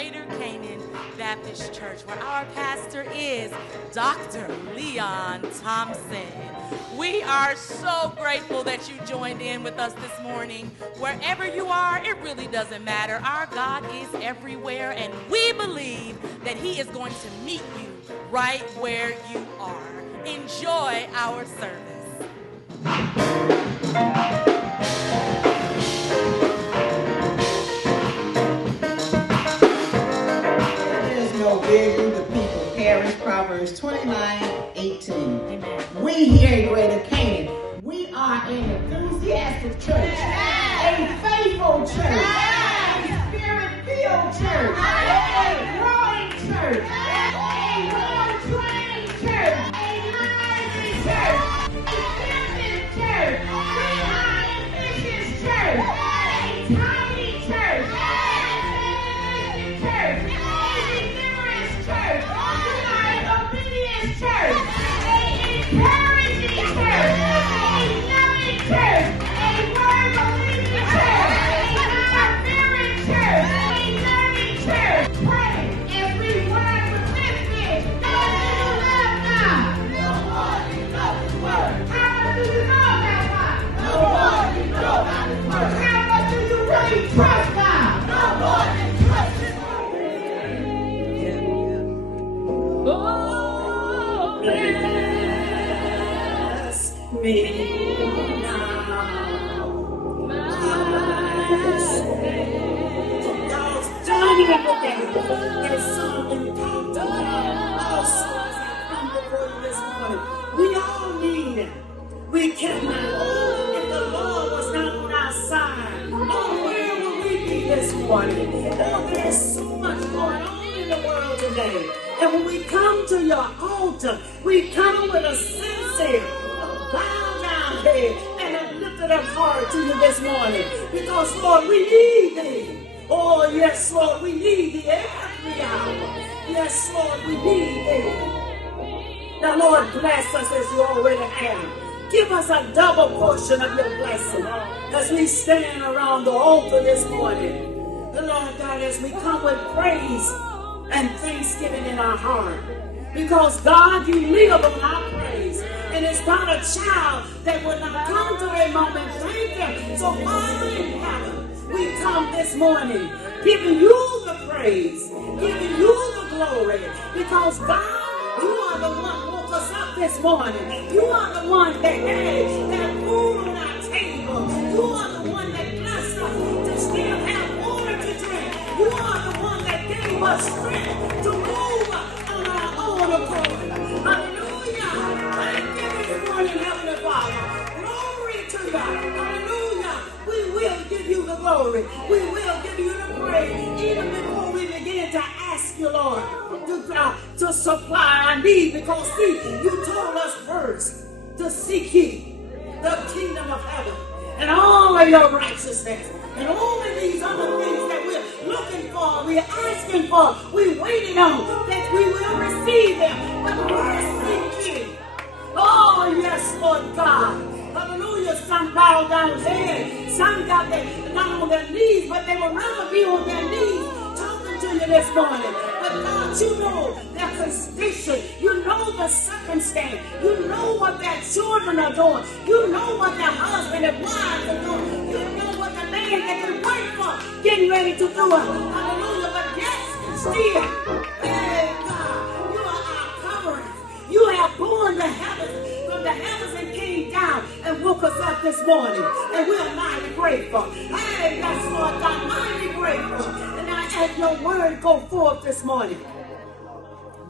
Greater Canaan Baptist Church, where our pastor is Dr. Leon Thompson. We are so grateful that you joined in with us this morning. Wherever you are, it really doesn't matter. Our God is everywhere, and we believe that He is going to meet you right where you are. Enjoy our service. No vision, the people perish. Proverbs 29:18. Amen. We here in Greater Canaan, we are an enthusiastic church, a faithful church, a spirit-filled church, a growing church, a well-trained church, a lively church, a effective church. We are an ambitious church, a tiny church, a church. Church. We are an obedient church, an encouraging church, a loving church, a word-believing church, a God-fearing church, a learning church. Pray as we word with listening. Do you love God? No more you know His word. How much do you know about God? No more you know about His word. How much do you really trust God? No more than trust His word. Oh, bless me now, my Savior. Join me with that. There's something talked about also as I come before you this morning. We all need Him. We cannot. If the Lord was not on our side, oh, where would we be this morning? Oh, there's so much going on in the world today. And when we come to your altar, we come with a sincere, bow down head and a lifted up heart to you this morning. Because, Lord, we need Thee. Oh, yes, Lord, we need Thee every hour. Yes, Lord, we need Thee. Now, Lord, bless us as you already have. Give us a double portion of your blessing as we stand around the altar this morning. The Lord God, as we come with praise and thanksgiving in our heart. Because God, you live on our praise. And it's not a child that will not come to a moment. Thank Him. So Father in heaven, we come this morning giving you the praise, giving you the glory. Because God, you are the one who woke us up this morning. You are the one that gave that food on our table. You are the one that blessed us to still have water to drink. You are the one that gave us strength to move on our own accord. Hallelujah. Thank you this morning, Heavenly Father. Glory to God. Hallelujah. We will give you the glory. We will give you the praise. Even before we begin to ask you, Lord, to supply our need. Because, see, you told us first to seek ye the kingdom of heaven and all of your righteousness. And all of these other things that we're looking for, we're asking for, we're waiting on, that we will receive them. But first seek ye. Oh, yes, Lord God. Hallelujah. Some bow down head. Some got not on their knees, but they would rather be on their knees talking to you this morning. But God, you know their condition. You know the circumstance. You know what their children are doing. You know what their husband and wives are doing. You know what the man that they wait for getting ready to do it. Hallelujah. But yes, still, hey God, you are our covering. You have born the heavens from the heavens and came down and woke us up this morning. And we're mighty grateful. Hey, yes, Lord God, mighty grateful. And I as your word go forth this morning.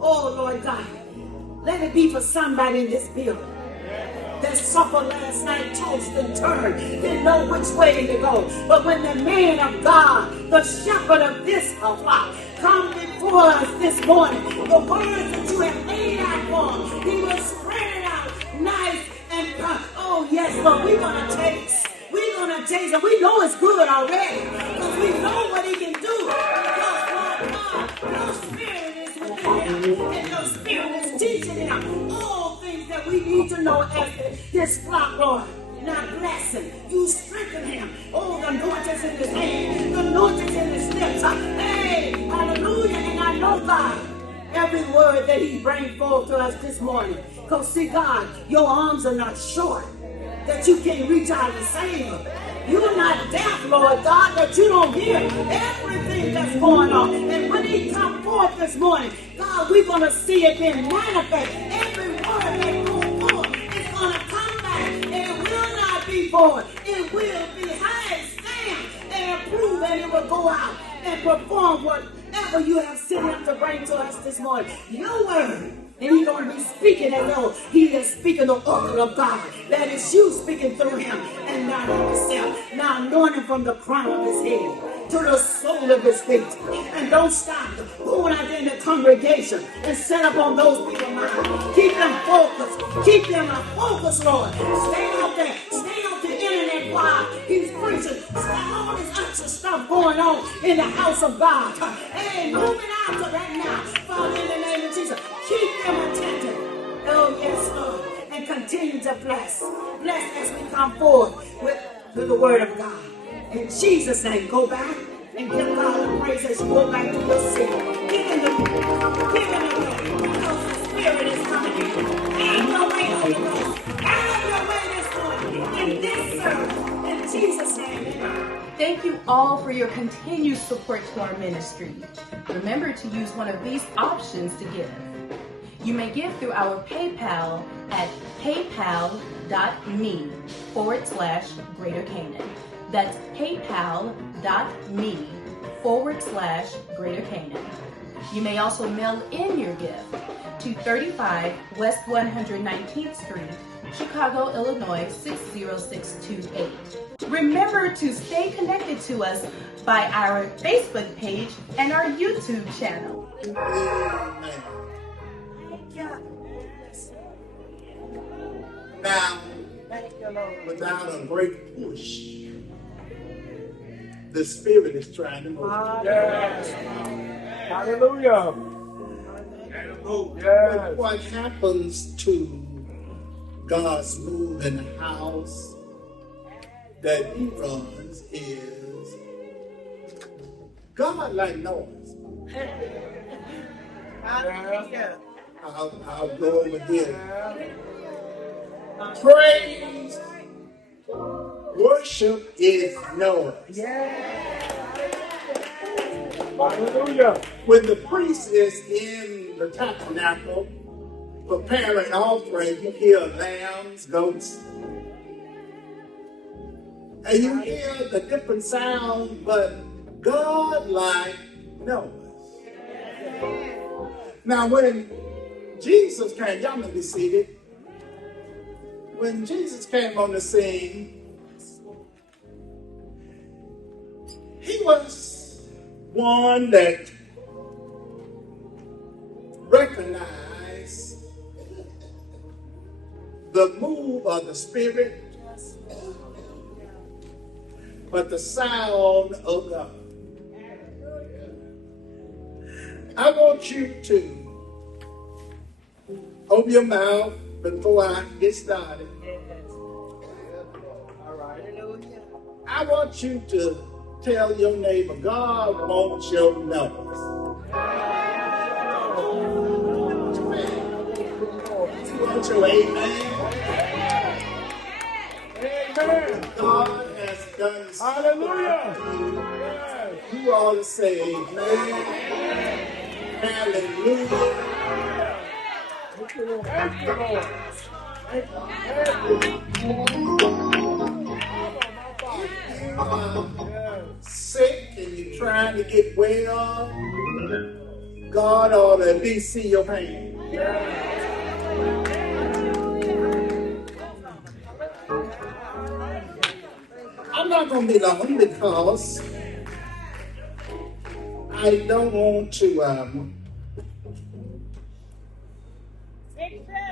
Oh, Lord God, let it be for somebody in this building that suffered last night, tossed and turned, didn't know which way to go. But when the man of God, the shepherd of this flock, come before us this morning, the words that you have laid out for him, he will spread it out nice and oh yes, but we're going to taste. We're going to taste it. We know it's good already because we know what he can do. Because, Lord God, your spirit is within him and your spirit is teaching him all things that we need to know as this flock, Lord. Now bless him. You strengthen him. Oh, the anointings in his hand. The anointings in his lips. Hey, hallelujah. every word that he brings forth to us this morning. Because see, God, your arms are not short, that you can't reach out and save them. You're not deaf, Lord God, that you don't hear everything that's going on. And when he come forth this morning, God, we're going to see it being manifest. Every word that goes forth is going to come back. And it will not be void. It will be high stamped and approved, and it will go out and perform whatever you have sent him to bring to us this morning. Your word. And he's going to be speaking as though he is speaking the oracle of God. That is you speaking through him and not himself. Now anointing from the crown of his head to the sole of his feet. And don't stop going out there in the congregation and set up on those people's minds. Keep them focused. Keep them focused, Lord. Stay out there. Stay on the internet while he's preaching. All this extra stuff going on in the house of God. Hey, moving out to that now. Father, in the name of Jesus. Keep them attentive. Oh, yes, Lord. And continue to bless. Bless as we come forward with the word of God. In Jesus' name, go back and give God the praise as you go back to your seat. Give him the glory. Give him the glory. Because the Spirit is coming in. Have your way, Holy Ghost. Have your way this morning in this service. In Jesus' name, amen. Thank you all for your continued support to our ministry. Remember to use one of these options to give. You may give through our PayPal at paypal.me/Greater Canaan. That's paypal.me/Greater Canaan. You may also mail in your gift to 35 West 119th Street, Chicago, Illinois 60628. Remember to stay connected to us by our Facebook page and our YouTube channel. Now, without a great push, the Spirit is trying to move. Yes. Hallelujah. Yes. What happens to God's move in the house that he runs is God like noise. Hallelujah. I'll go over here. Praise, worship is noise. Hallelujah. When the priest is in the tabernacle preparing offering, you hear lambs, goats, and you hear the different sounds, but God like noise. Now when Jesus came, y'all may be seated. When Jesus came on the scene, he was one that recognized the move of the Spirit, but the sound of God. I want you to open your mouth before I get started. I want you to tell your neighbor, God wants your numbers. You want your amen? Amen. God has done so. Hallelujah. You ought to say amen. Hallelujah. Thank you, Lord. Thank you. Sick and you're trying to get well, God ought to at least see your hand. I'm not going to be long because I don't want to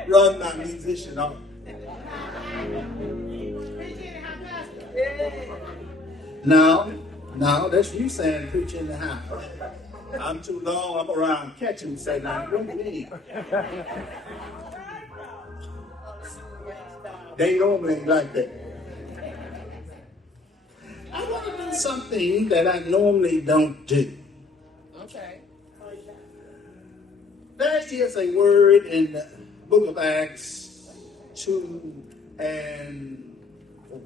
run my musician off. No, that's you saying preach in the house. I'm too long, I'm around catch him say, now, what do you need? They normally ain't like that. I want to do something that I normally don't do. Okay. There is a word in the book of Acts 2 and 4.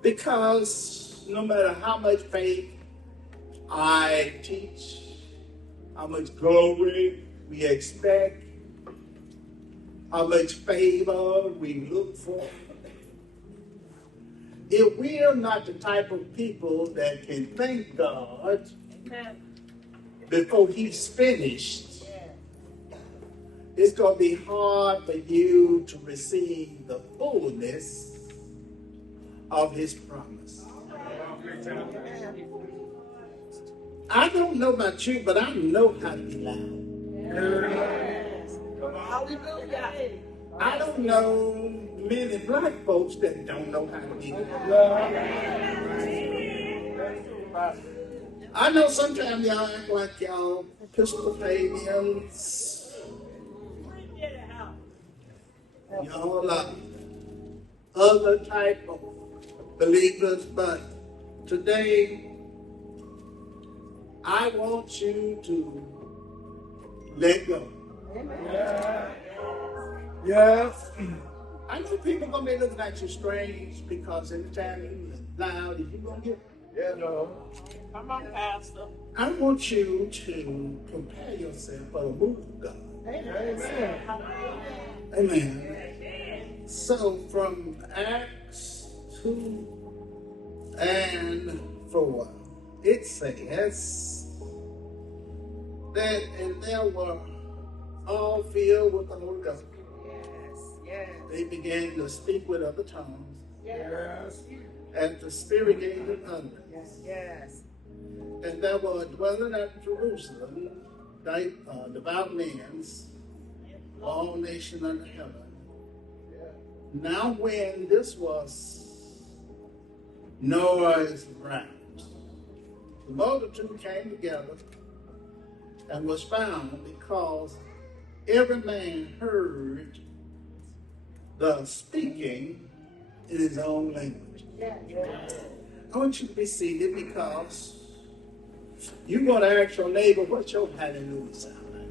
Because no matter how much faith I teach, how much glory we expect, how much favor we look for, if we are not the type of people that can thank God before He's finished, it's going to be hard for you to receive the fullness of His promise. I don't know about you, but I know how to be loud. I don't know many black folks that don't know how to be loud. I know sometimes y'all act like y'all Episcopalians. Y'all are other type of believers, but today I want you to let go. Yes. I know people gonna be looking at you strange because anytime you loud, you're gonna get. Yeah, no. Come on, Pastor. I want you to prepare yourself for the move of God. Amen. Amen. So from Acts 2 and 4, it says that, and there were all filled with the Holy Ghost. Yes. They began to speak with other tongues, Yes. and the Spirit gave them utterance. Yes. And there were dwelling at Jerusalem devout men, all nations under heaven. Now when this was Noah's round, the multitude came together and was found because every man heard the speaking in his own language. I want you to be seated because you want to ask your neighbor, what's your hallelujah sound like?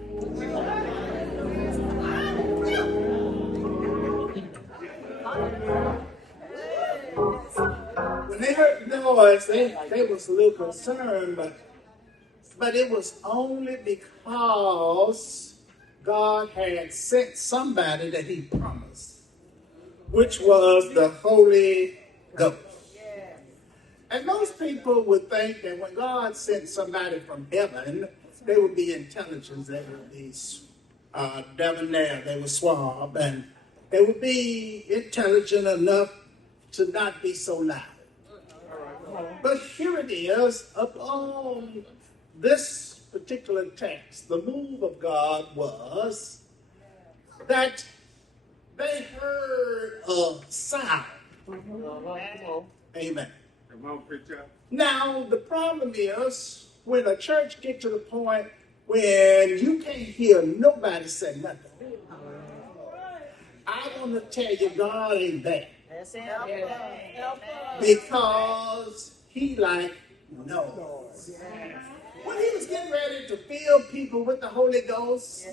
When they heard the noise, they was a little concerned, but it was only because God had sent somebody that He promised, which was the Holy Ghost. And most people would think that when God sent somebody from heaven, they would be intelligent, they would be debonair, they were suave, and they would be intelligent enough to not be so loud. But here it is, upon this particular text, the move of God was that they heard a sound. Amen. Come on, preacher. Now, the problem is when a church gets to the point when you can't hear nobody say nothing. I want to tell you, God ain't there. Because He like knows. When He was getting ready to fill people with the Holy Ghost,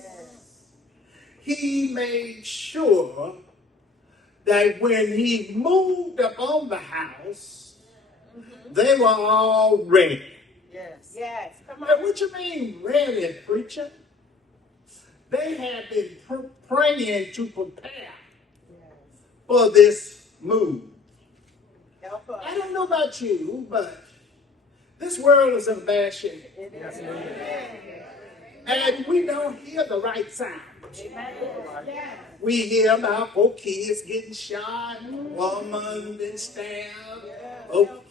He made sure that when He moved up on the house, they were all ready. Yes. Come Now, what you mean ready, preacher? They had been praying to prepare for this move. Help us. I don't know about you, but this world is in bad shape. And we don't hear the right sound. We hear about 4 kids getting shot, woman been stabbed,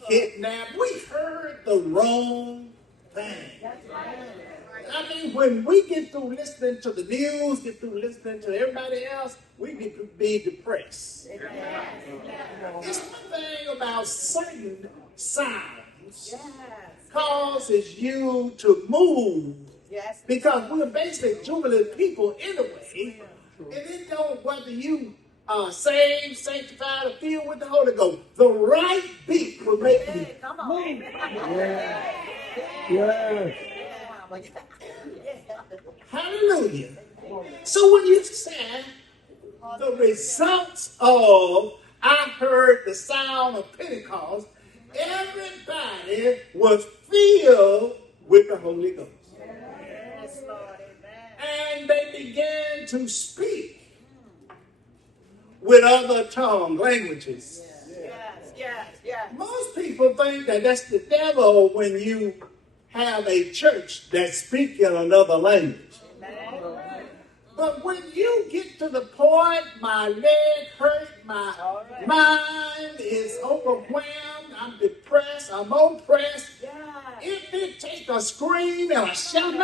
kidnapped. We heard the wrong thing. I mean, when we get through listening to the news, get through listening to everybody else, we get to be depressed. It's one thing about certain sounds causes you to move. Because we're basically jubilant people anyway. And it don't whether you are saved, sanctified, or filled with the Holy Ghost. The right beat will make you move. Yes. Hallelujah. So when you said the results of I heard the sound of Pentecost, everybody was filled with the Holy Ghost. Yes, Lord. Amen. And they began to speak with other tongue languages. Yes. Most people think that that's the devil when you have a church that speaks in another language. But when you get to the point, my leg hurt, my mind is overwhelmed, I'm depressed, I'm oppressed. If it take a scream and a shout,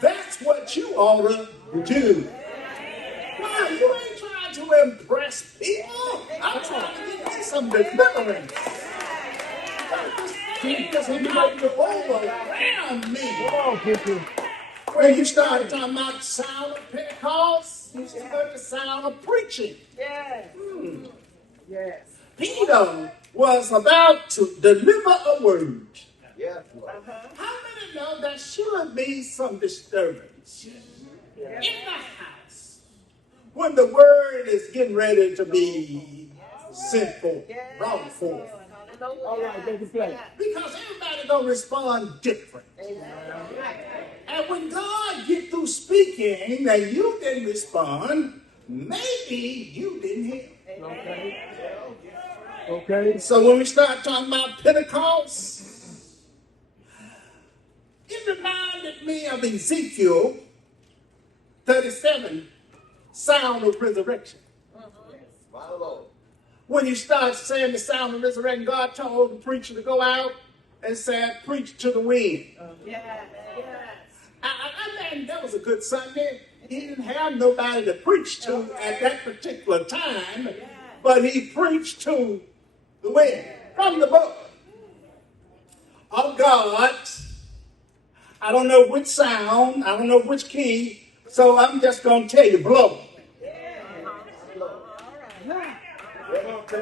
that's what you ought to do. Why? You ain't trying to impress people. I'm trying to get you some deliverance. Just not to overwhelm me. When you started talking about the sound of Pentecost, you heard the sound of preaching. Yes. Peter was about to deliver a word. How many know there should be some disturbance in the house when the word is getting ready to be sent forth, brought forth? All right, take a place. Because everybody gonna respond different. And when God get through speaking and you didn't respond, maybe you didn't hear. Okay. So when we start talking about Pentecost, it reminded me of Ezekiel 37, sound of resurrection. When you start saying the sound of resurrection, God told the preacher to go out and said, preach to the wind. I mean, that was a good Sunday. He didn't have nobody to preach to at that particular time, but he preached to the wind from the book of God. I don't know which sound, I don't know which key, so I'm just going to tell you, blow.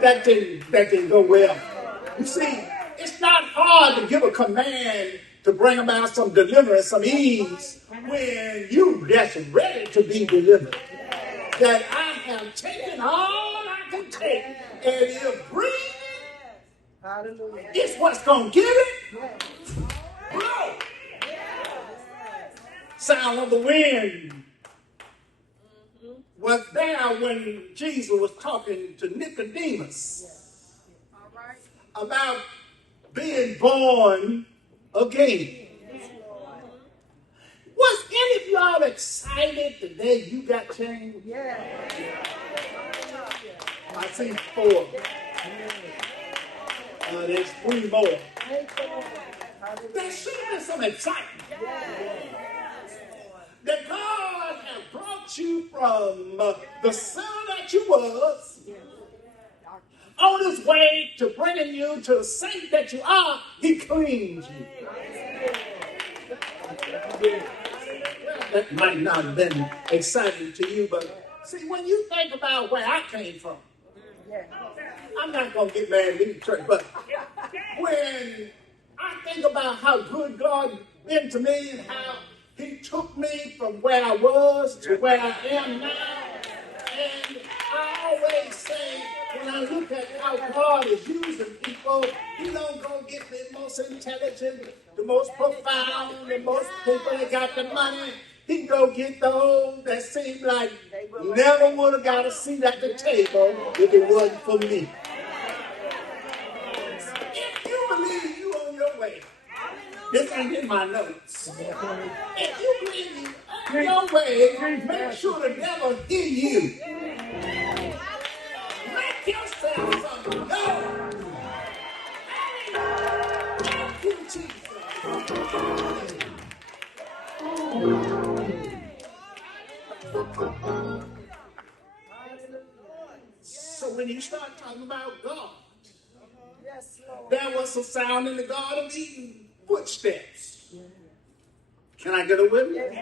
That didn't go well. You see, it's not hard to give a command to bring about some deliverance, some ease, when you just ready to be delivered. That I have taken all I can take, and if breathing is what's going to give it, blow. Sound of the wind was there when Jesus was talking to Nicodemus about being born again. Was any of y'all excited the day you got changed? I see 4. There's 3 more. There should have been some excitement. That God has brought you from the sinner that you was on his way to bringing you to the saint that you are. He cleans you. That might not have been exciting to you, but see, when you think about where I came from, I'm not going to get married in the church, but when I think about how good God been to me and how he took me from where I was to where I am now. And I always say, when I look at how God is using people, he don't go get the most intelligent, the most profound, the most people that got the money. He go get those that seem like never would have got a seat at the table if it wasn't for me. If you believe you on your way, this ain't in my notes. If you believe you on your way, make sure the devil hear you. Make yourself some noise. Thank you, Jesus. So when you start talking about God, there was a sound in the Garden of Eden. Footsteps. Can I get a witness?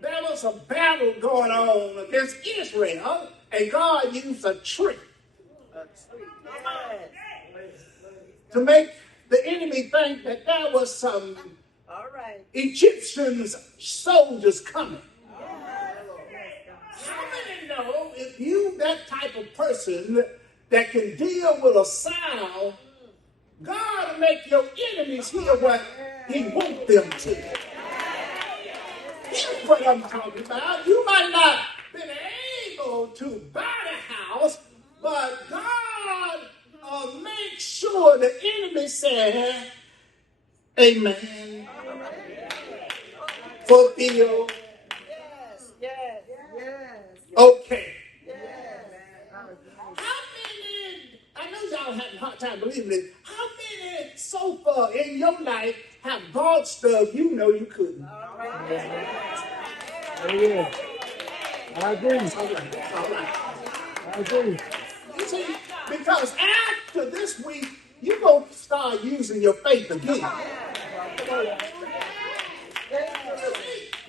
There was a battle going on against Israel, and God used a trick to make the enemy think that there was some Egyptians soldiers coming. How many know if you that type of person that can deal with a sound, God will make your enemies hear what he wants them to. Here's what I'm talking about. You might not have been able to buy the house, but God makes sure the enemy said, amen. Fulfill. Okay. How many, I know y'all having a hard time believing this, how many so far in your life have bought stuff you know you couldn't? Yeah. I agree. All right. I agree. You see, because after this week, you're going to start using your faith again.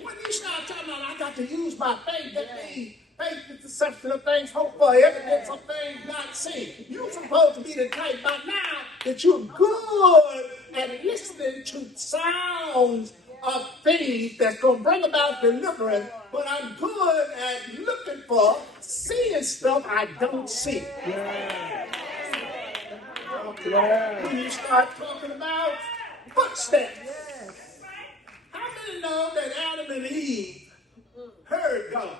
When you start talking about, I got to use my faith, that means faith is the substance of things hoped for, evidence of things not seen. You're supposed to be the type by now that you're good at listening to sounds of things that's going to bring about deliverance, but I'm good at looking for seeing stuff I don't see. When you start talking about footsteps, how many know that Adam and Eve heard God?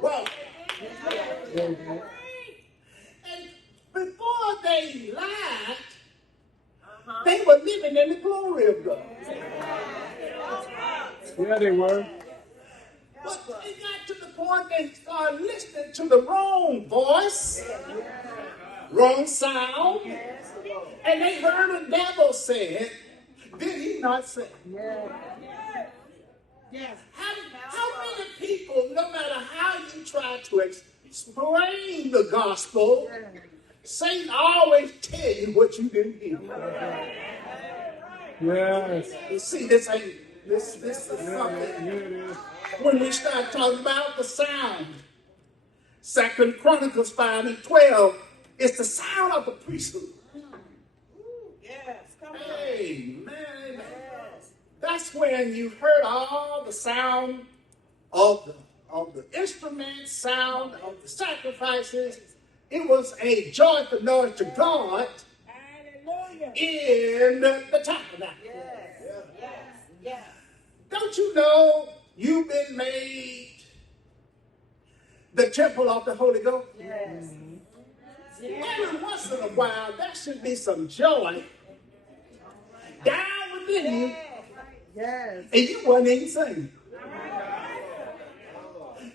Well, and before they lied, they were living in the glory of God. Yeah, they were. But they got to the point they started listening to the wrong voice, wrong sound, and they heard the devil say it. Did he not say it? Yes. How many people, no matter how you try to explain the gospel, Satan always tell you what you didn't hear. Yes. You see, this is something. When we start talking about the sound, 2 Chronicles 5 and 12, it's the sound of the priesthood. Yes. Come on. Amen. That's when you heard all the sound of the instruments, sound of the sacrifices. It was a joyful noise to God. Hallelujah. In the tabernacle. Yes. Don't you know you've been made the temple of the Holy Ghost? Yes. Every once in a while, there should be some joy down within you, Yes. and you wasn't even singing.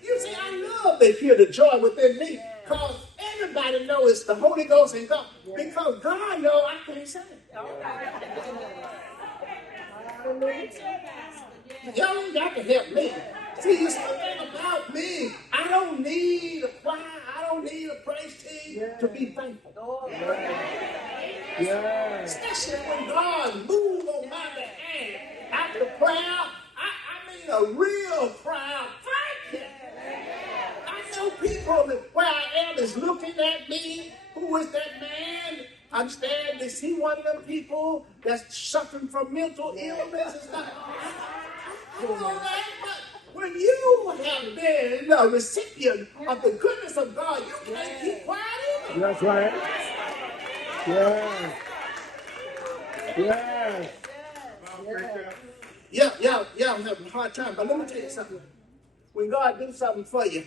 You see, I love to hear the joy within me, because everybody knows it's the Holy Ghost and God, because God knows I can't sing. Y'all ain't got to help me. See, it's the thing about me. I don't need a choir. I don't need a praise team to be thankful. Especially when God moves on my behalf after prayer. I mean a real crowd. Thank you. I know people where I am is looking at me. Who is that man? Understand, is he one of them people that's suffering from mental illness and stuff? I know that, but when you have been a recipient of the goodness of God, you can't keep quiet either. That's right. Yeah, I'm having a hard time, but let me tell you something. When God does something for you,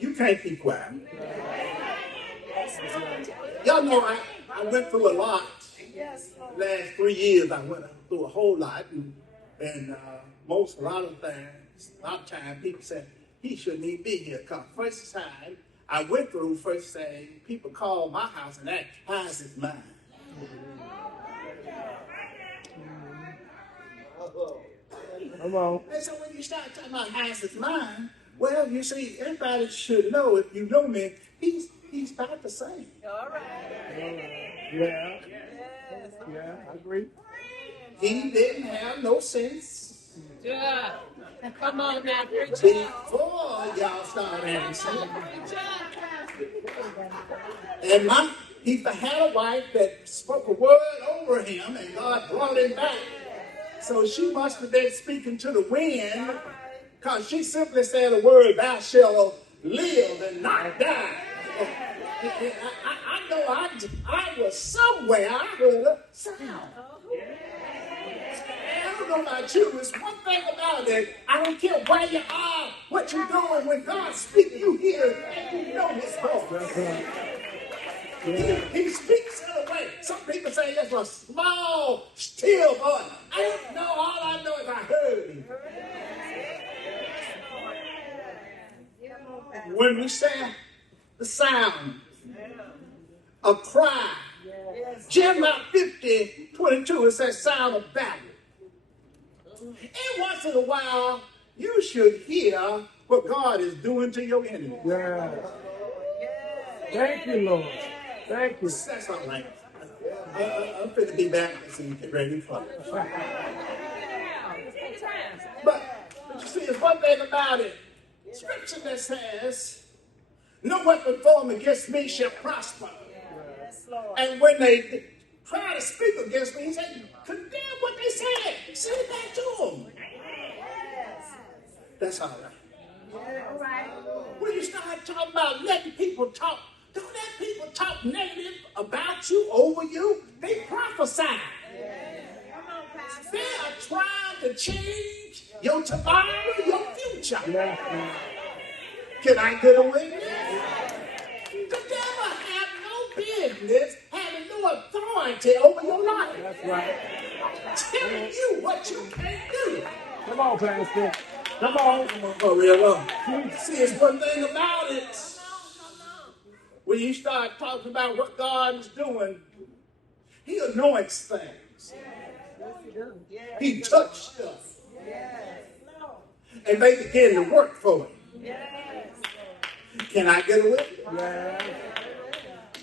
you can't keep quiet. Y'all know I went through a lot. The last 3 years, I went through a whole lot, and a lot of times, people said he shouldn't even be here. Because first time I went through, people called my house and asked, how's his mind? Come on. And so when you start talking about how's his mind, well, you see, everybody should know, if you know me, he's about the same. All right. Yeah, I agree. He didn't have no sense. Yeah. Come on now, preach. Before y'all started having sense. And he had a wife that spoke a word over him, and God brought him back. So she must have been speaking to the wind, because she simply said the word, thou shalt live and not die. I know I was somewhere, I heard a sound. I don't know about you, it's one thing about it, I don't care where you are, what you're doing, when God speaks, you hear it, and you know his voice. He speaks in a way. Some people say it's a small, still voice. I don't know. All I know is I heard him. When we say the sound of cry, Jeremiah 50:22, it says sound of battle. And once in a while, you should hear what God is doing to your enemy. Yeah. Thank you, Lord. Thank you. That's all right. I'm going to be back and get ready for it. But you see, there's one thing about it. Scripture that says, no weapon formed against me shall prosper. And when they try to speak against me, he said, condemn what they said. Send it back to them. That's all right. When you start talking about letting people talk, don't let people talk negative about you, over you. They prophesy. They are trying to change your tomorrow, your future. Can I get a witness? The devil have no business having no authority over your life. That's right. Telling you what you can't do. Come on, Pastor. Come on. Oh, really? See, it's one thing about it. When you start talking about what God is doing, he anoints things. He touched stuff. And they begin to work for him. Can I get a witness?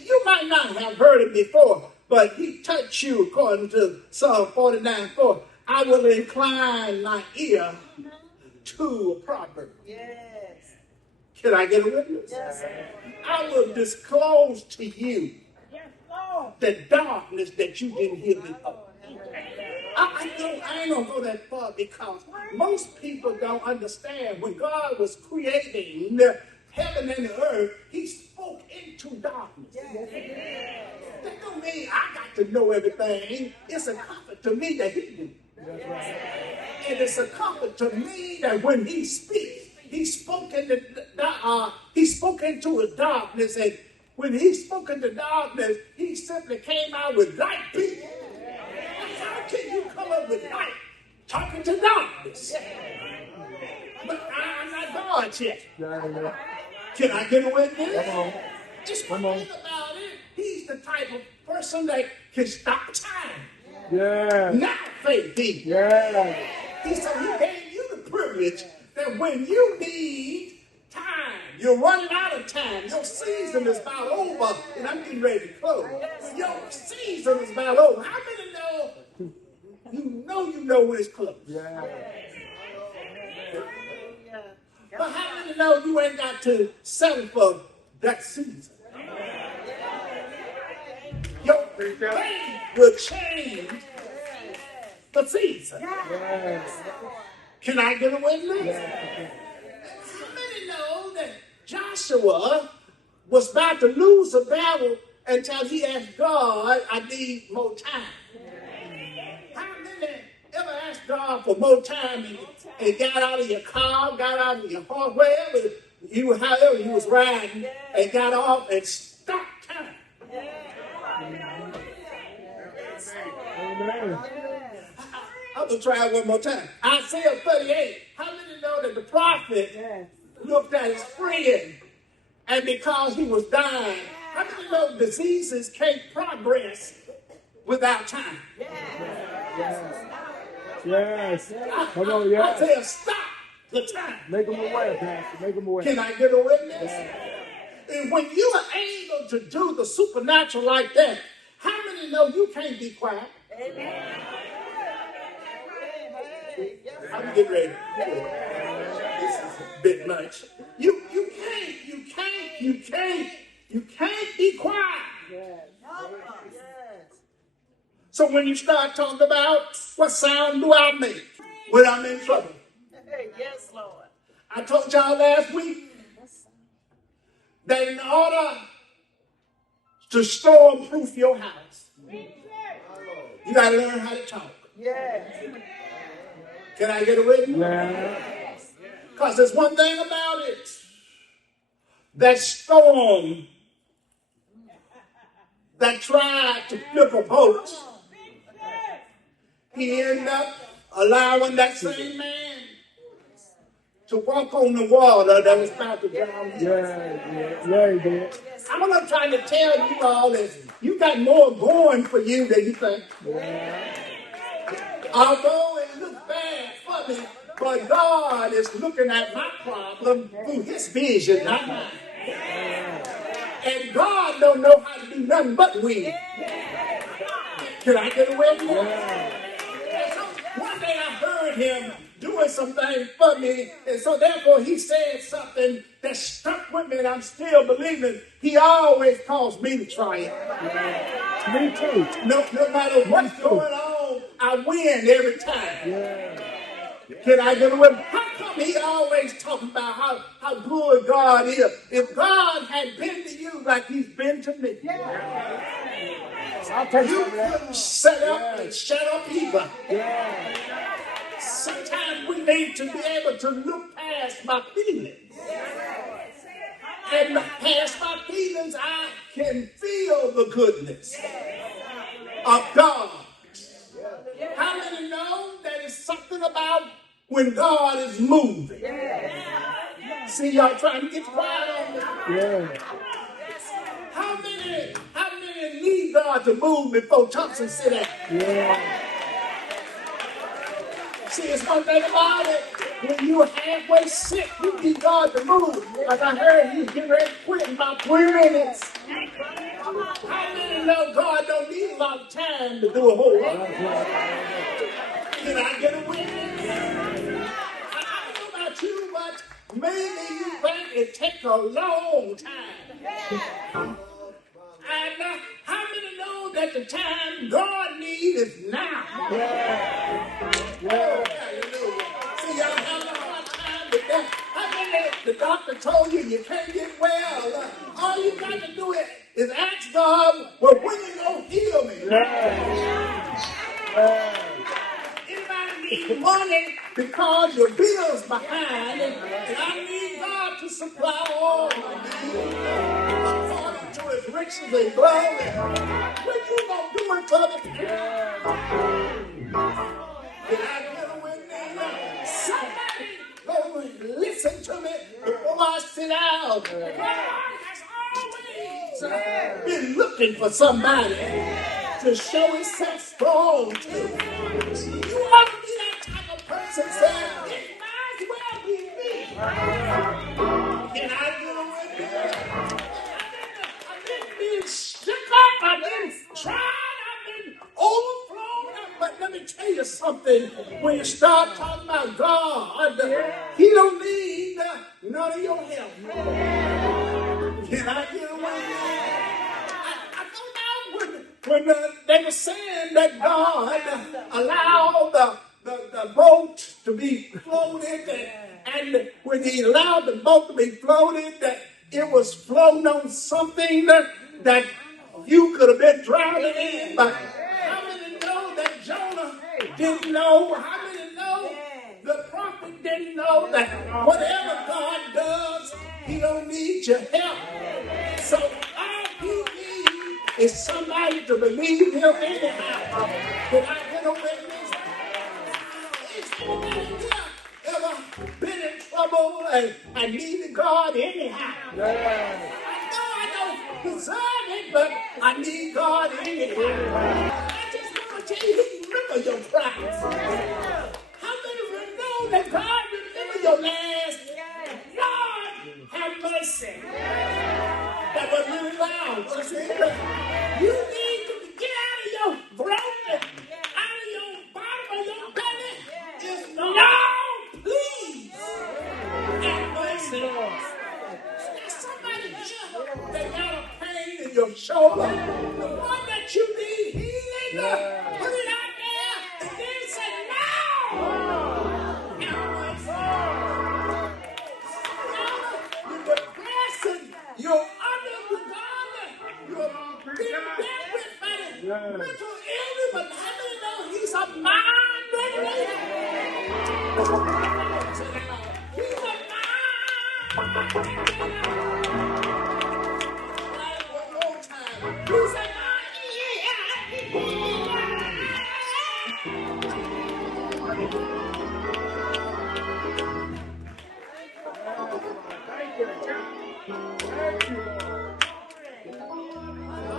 You might not have heard it before, but he touched you according to Psalm 49:4. I will incline my ear to a proverb. Can I get a witness? I will disclose to you the darkness that you didn't hear before. I ain't going to go that far because most people don't understand when God was creating heaven and the earth, he spoke into darkness. That don't mean I got to know everything. It's a comfort to me that he did. And it's a comfort to me that when he speaks, he spoke into his darkness, and when he spoke into darkness, he simply came out with light beam. How can you come up with light talking to darkness? But I'm not God yet. Can I get away with this? Just one thing about it, he's the type of person that can stop time. Yeah. Not faith deep. Yeah. He said he gave you the privilege that when you need time, you're running out of time. Your season is about over, and I'm getting ready to close. Your season is about over. How many know? You know when it's close. Yeah. But how many know you ain't got to settle for that season? Your faith will change the season. Yes. Can I get a witness? How many know that Joshua was about to lose a battle until he asked God, I need more time? How many ever asked God for more time and got out of your car, got out of your horse, however you was riding, and got off and stopped time? Amen. I'm going to try it one more time. Isaiah 38. How many know that the prophet looked at his friend, and because he was dying, how many know diseases can't progress without time? Yes. Come on, yes. I tell you, stop the time. Make them aware, Pastor. Make them aware. Can I get a witness? And when you are able to do the supernatural like that, how many know you can't be quiet? Amen. I'm getting ready. This is a bit much. You can't be quiet. So when you start talking about what sound do I make when I'm in trouble? Yes, Lord. I told y'all last week that in order to storm-proof your house, you got to learn how to talk. Yes. Can I get a witness? Yeah. Because there's one thing about it. That storm that tried to flip a boat, he ended up allowing that same man to walk on the water that was about to drown him. Yeah, he did. I'm not trying to tell you all this. You got more going for you than you think. Although it looks bad for me, but God is looking at my problem through his vision, not mine. And God don't know how to do nothing but win. Can I get away with it? One day I heard him doing some things for me, and so therefore he said something that stuck with me, and I'm still believing he always calls me to triumph. Me too. No matter what's going on, I win every time. Can I get away? How come he always talking about how good God is? If God had been to you like he's been to me, I'll take you some of that. couldn't set up and shut up either. Sometimes we need to be able to look past my feelings. And past my feelings, I can feel the goodness of God. How many know that it's something about when God is moving? See, y'all trying to get quiet on me. Yeah. How many need God to move before Thompson sit down? Yeah. See, it's one thing about it. When you're halfway sick, you need God to move. Like I heard he's getting ready to quit in about 3 minutes. How many know God don't need a lot of time to do a whole lot? Can I get a witness? I don't know about you, but maybe you think it takes a long time. And how many know that the time God needs is now? Oh, hallelujah. See, y'all have a hard time with that. How many the doctor told you you can't get well? All you got to do is ask God, well, when you going to heal me? Anybody need money because your bill's behind, and I need God to supply all my needs according to his riches and glory. When you going to do it for me? Can I get a witness? Somebody go and listen to me before I sit down. God has always been looking for somebody to show himself strong to. You ought to be that type of person saying, it might as well be me. Can I get a witness? I've been being shook up. I've been tried. I've been overflowed. But let me tell you something. When you start talking about God, he don't need none of your help. Can I get away? I don't know when they were saying that God allowed the boat to be floated, and when he allowed the boat to be floated, that it was floating on something that you could have been drowning in. But how many know that Jonah didn't know? How many know the prophet didn't know that whatever God does, he don't need your help? So all he needs is somebody to believe him anyhow. Can I get a witness? Is anybody here ever been in trouble and needed God anyhow? I don't deserve it, but I need God anyhow. I just want to tell you, he remember your price. How many of you know that God remember your last? Lord, have mercy. That was really loud. You need to get out of your throat, out of your bottom of your belly. Just Lord, please have mercy. There's somebody here that got a pain in your shoulder. The one that you need healing. Mental illness, but how many know he's a mind regulator? He's a mind one more time. He's a mind.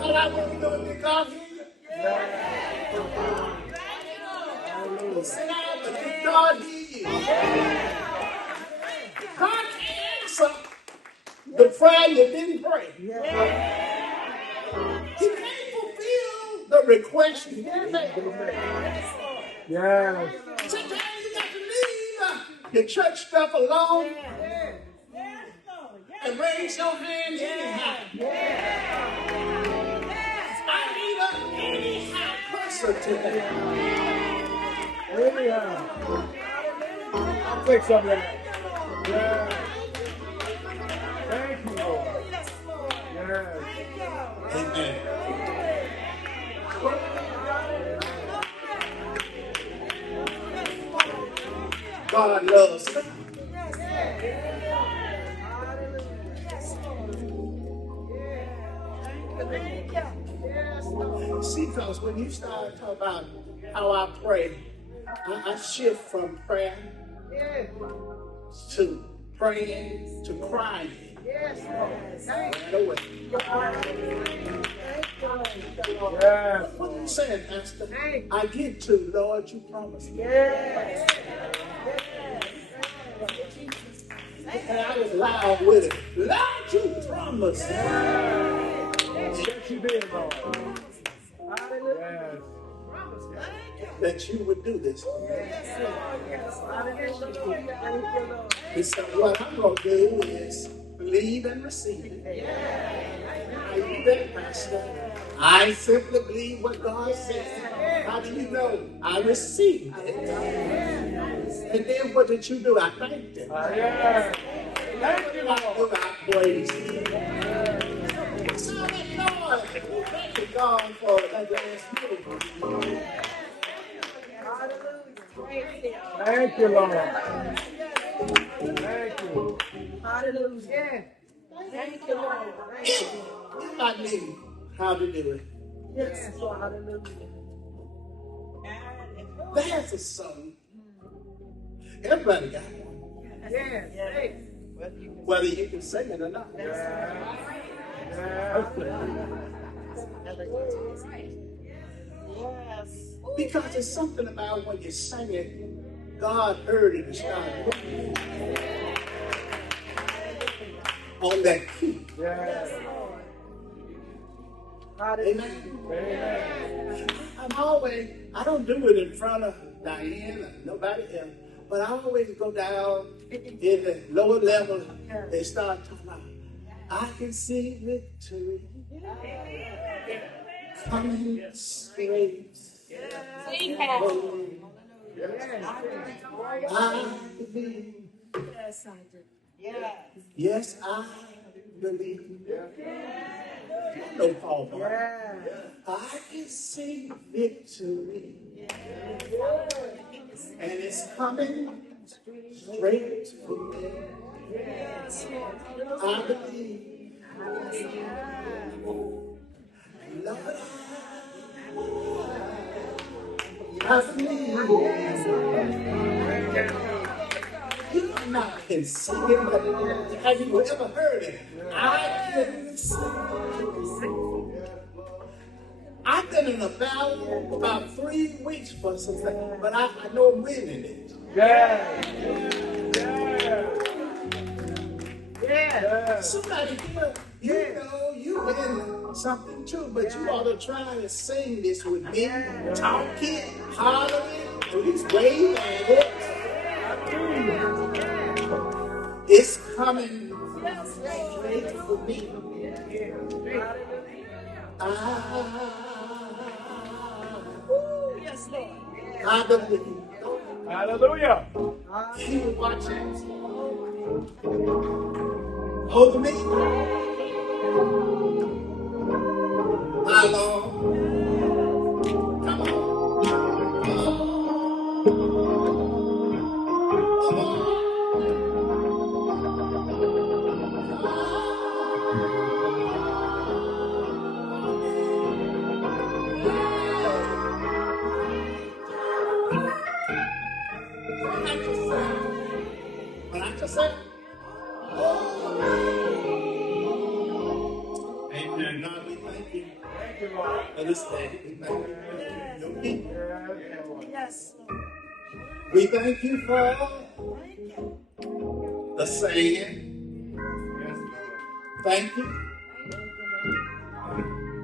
All I want to know is that God hear you. Sit down, but did God hear you? God can answer the prayer you didn't pray. He can't fulfill the request you didn't make. Yes. Sometimes you got to leave your church stuff alone and raise your hands anyhow. I need an anyhow person today. Anyhow. I'll take some of that. Yes. Thank you, Lord. Yes. Amen. God loves me. See, because when you start talking about how I pray, I shift from prayer to praying to crying. No way. Yes. What are you saying, Pastor? I get to, Lord, you promised me. And I was loud with it. Lord, you promised. Yes, you did, Lord. Yes. That you would do this. He said, what I'm going to do is believe and receive it. How you that, Pastor? I simply believe what God said. How do you know? I received it. And then what did you do? I thanked him. Yes. Thank you, Lord. I praised him. So that Lord, thank you, God, for that last miracle. Thank you, Lord. Thank you. Hallelujah. Thank you, Lord. Thank you. You might need how to do it. Yes, Lord. Hallelujah. There's a song. Everybody got one. Yes. Yes. Whether you can sing it or not. Because there's something about when you sing it, God heard it and started moving on that key. Yes. Amen. Amen. I don't do it in front of Diane or nobody else, but I always go down in the lower level and start talking about, I can see victory coming straight. I believe. Yes, I believe. No Paul. I can see victory. And it's coming straight for me. I believe. Lord, I believe. You not can sing it, but have you ever heard it? I can sing. I've been in a battle about 3 weeks for something, but I know I'm winning it. Yes. Somebody here, you know you win something too, but you ought to try to sing this with me. Talk it, holler it, at least wave at it. It's coming straight for me. I believe. Hallelujah. Keep watching over me. my Lord. Come on. When I just say, amen. God, we thank you for this day. We thank you for your people. Yes. We thank you for the saying. Thank you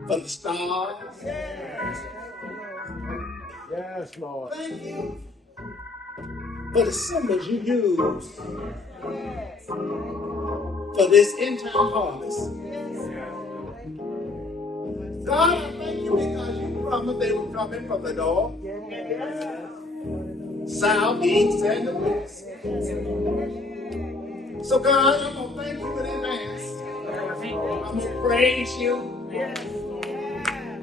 for the stars. Yes, Lord. Thank you for the symbols you use for this end-time harvest. God, I thank you because you promised they were coming from the north, south, east, and the west. So God, I'm going to thank you in advance. I'm going to praise you.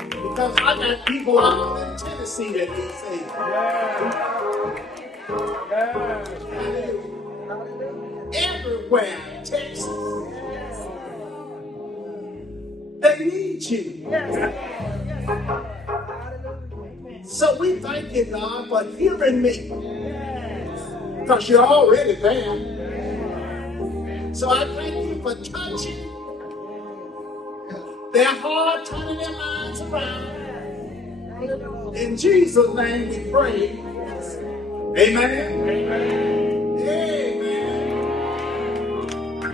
Because I got people out in Tennessee that need saved. Everywhere, Texas. They need you. So we thank you, God, for hearing me. Because you're already there. So I thank you for touching their heart, turning their minds around. In Jesus' name we pray. Amen. Amen.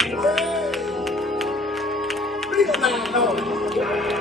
Amen. Please let them know.